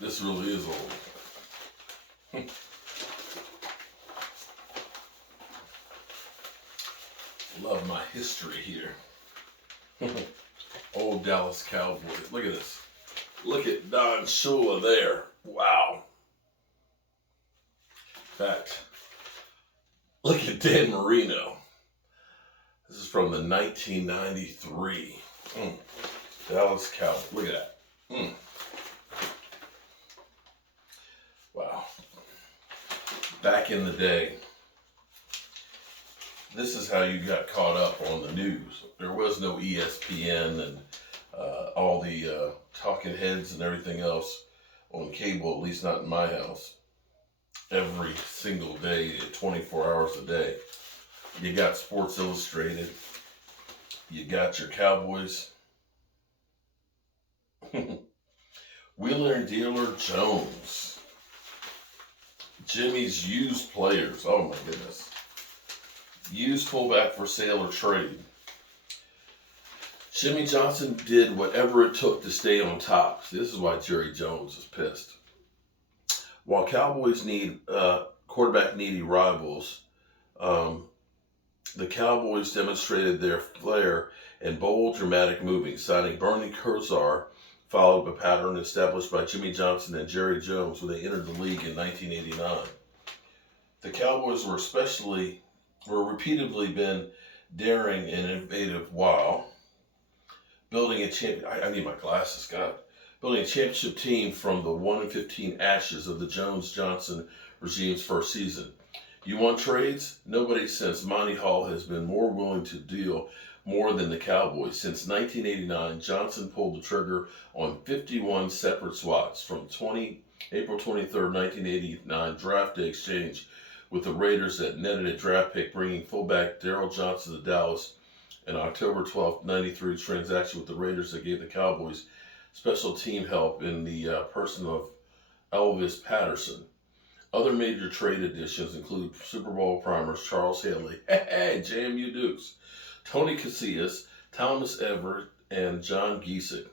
This really is old. Love my history here. Old Dallas Cowboys. Look at this. Look at Don Shula there. Wow. In fact, look at Dan Marino. This is from the 1993 Dallas Cowboys. Look at that. Wow. Back in the day, this is how you got caught up on the news. There was no ESPN and all the talking heads and everything else on cable, at least not in my house. Every single day, 24 hours a day. You got Sports Illustrated. You got your Cowboys. Wheeler and Dealer Jones. Jimmy's used players. Oh my goodness. Used fullback for sale or trade. Jimmy Johnson did whatever it took to stay on top. See, this is why Jerry Jones is pissed. While Cowboys need quarterback needy rivals, the Cowboys demonstrated their flair in bold, dramatic moving, signing Bernie Kosar, followed a pattern established by Jimmy Johnson and Jerry Jones when they entered the league in 1989. The Cowboys were repeatedly been daring and innovative while building a I need my glasses, God. Building a championship team from the 1-15 ashes of the Jones-Johnson regime's first season. You want trades? Nobody since Monty Hall has been more willing to deal more than the Cowboys. Since 1989, Johnson pulled the trigger on 51 separate swaps from April 23rd, 1989 draft day exchange with the Raiders that netted a draft pick, bringing fullback Daryl Johnson to Dallas, and October 12th, 93 transaction with the Raiders that gave the Cowboys special team help in the person of Elvis Patterson. Other major trade additions include Super Bowl primers Charles Haley, JMU Dukes, Tony Casillas, Thomas Everett, and John Giesick.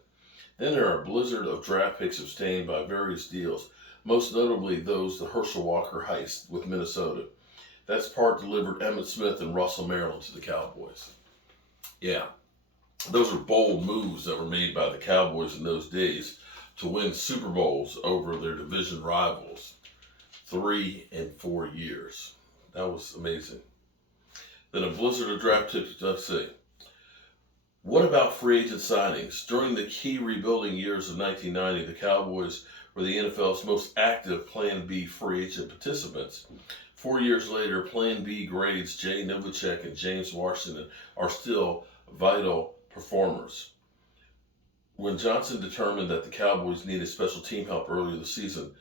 Then there are a blizzard of draft picks obtained by various deals, most notably those the Herschel Walker heist with Minnesota. That's part delivered Emmitt Smith and Russell Maryland to the Cowboys. Yeah, those are bold moves that were made by the Cowboys in those days to win Super Bowls over their division rivals 3 and 4 years. That was amazing. Then a blizzard of draft picks. Let's see. What about free agent signings? During the key rebuilding years of 1990, the Cowboys were the NFL's most active Plan B free agent participants. 4 years later, Plan B grades Jay Novacek and James Washington are still vital performers. When Johnson determined that the Cowboys needed special team help earlier this season,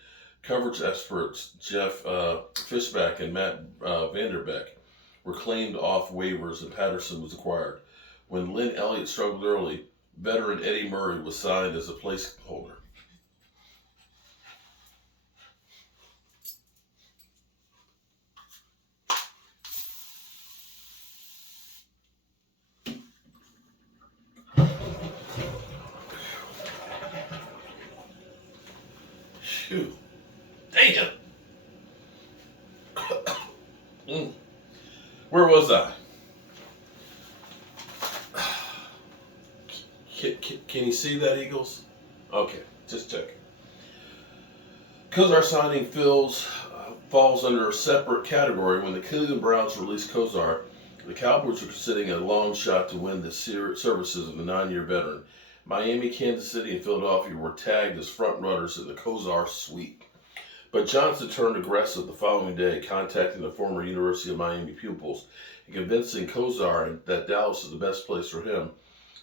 coverage experts Jeff Fishback and Matt Vanderbeck were claimed off waivers and Patterson was acquired. When Lynn Elliott struggled early, veteran Eddie Murray was signed as a placeholder. Shoot. Damn. Where was I? Can you see that, Eagles? Okay, just checking. Kosar signing falls under a separate category. When the Cleveland Browns released Kosar, the Cowboys were considering a long shot to win the services of the 9-year veteran. Miami, Kansas City, and Philadelphia were tagged as front-runners in the Kosar sweep. But Johnson turned aggressive the following day, contacting the former University of Miami pupils and convincing Kosar that Dallas is the best place for him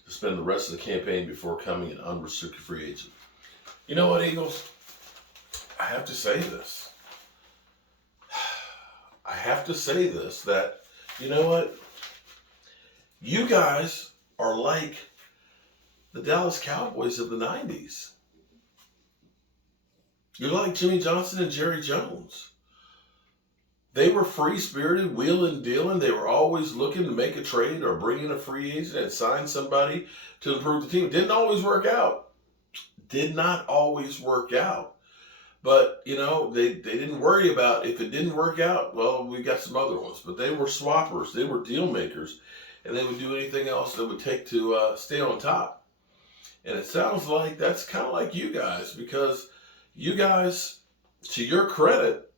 to spend the rest of the campaign before becoming an unrestricted free agent. You know what, Eagles? I have to say this. That, you know what? You guys are like the Dallas Cowboys of the 90s. You're like Jimmy Johnson and Jerry Jones. They were free-spirited, wheeling and dealing. They were always looking to make a trade or bring in a free agent and sign somebody to improve the team. Did not always work out. But, they didn't worry about if it didn't work out, well, we got some other ones. But they were swappers, they were deal makers, and they would do anything else that would take to stay on top. And it sounds like that's kind of like you guys, because you guys, to your credit,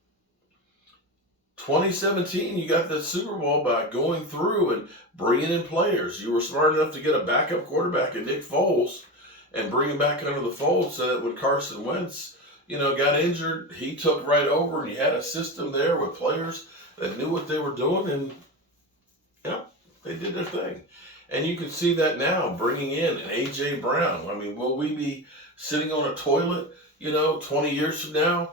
2017, you got the Super Bowl by going through and bringing in players. You were smart enough to get a backup quarterback in Nick Foles and bring him back under the fold so that when Carson Wentz, got injured, he took right over, and you had a system there with players that knew what they were doing, and they did their thing. And you can see that now, bringing in an A.J. Brown. I mean, will we be sitting on a toilet, 20 years from now,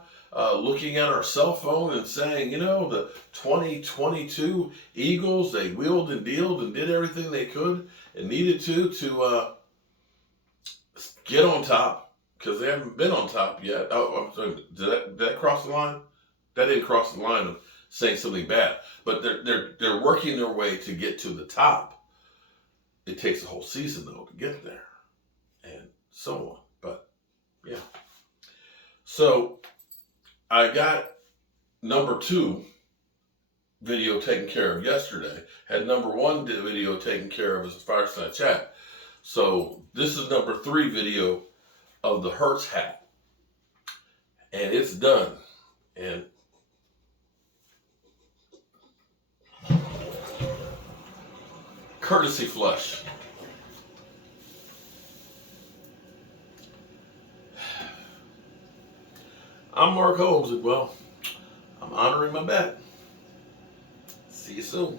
looking at our cell phone and saying, the 2022 Eagles, they wheeled and dealed and did everything they could and needed to get on top, because they haven't been on top yet. Oh, I'm sorry, did that cross the line? That didn't cross the line of saying something bad. But they're working their way to get to the top. It takes a whole season, though, to get there, and so on. But yeah, so I got number 2 video taken care of yesterday. Had number 1 video taken care of as a fireside chat. So this is number 3 video of the Hertz hat, and it's done. And courtesy flush. I'm Mark Holmes, and well, I'm honoring my bet. See you soon.